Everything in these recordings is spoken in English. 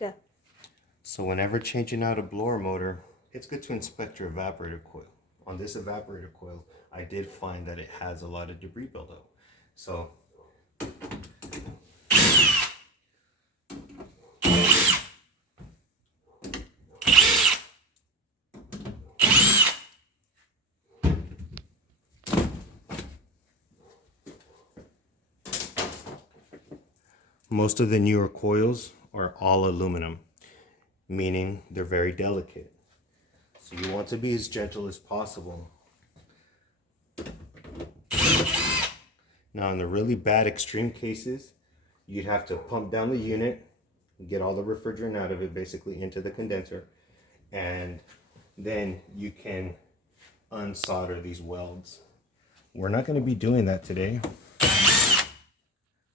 Go. So whenever changing out a blower motor, it's good to inspect your evaporator coil. On this evaporator coil, I did find that it has a lot of debris buildup. So most of the newer coils are all aluminum, meaning they're very delicate. So you want to be as gentle as possible. Now in the really bad extreme cases, you'd have to pump down the unit, get all the refrigerant out of it basically into the condenser, and then you can unsolder these welds. We're not going to be doing that today.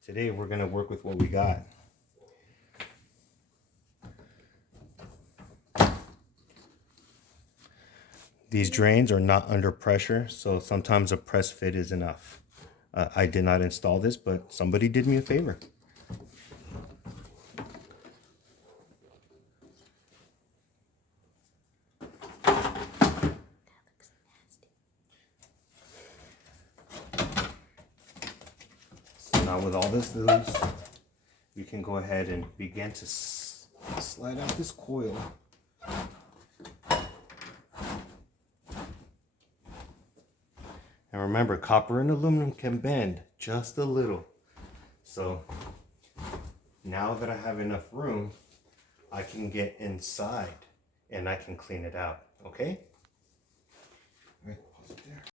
Today we're going to work with what we got. These drains are not under pressure, so sometimes a press fit is enough. I did not install this, but somebody did me a favor. So now with all this loose, we can go ahead and begin to slide out this coil. And remember, copper and aluminum can bend just a little. So now that I have enough room, I can get inside and I can clean it out, okay? All right, pause it there.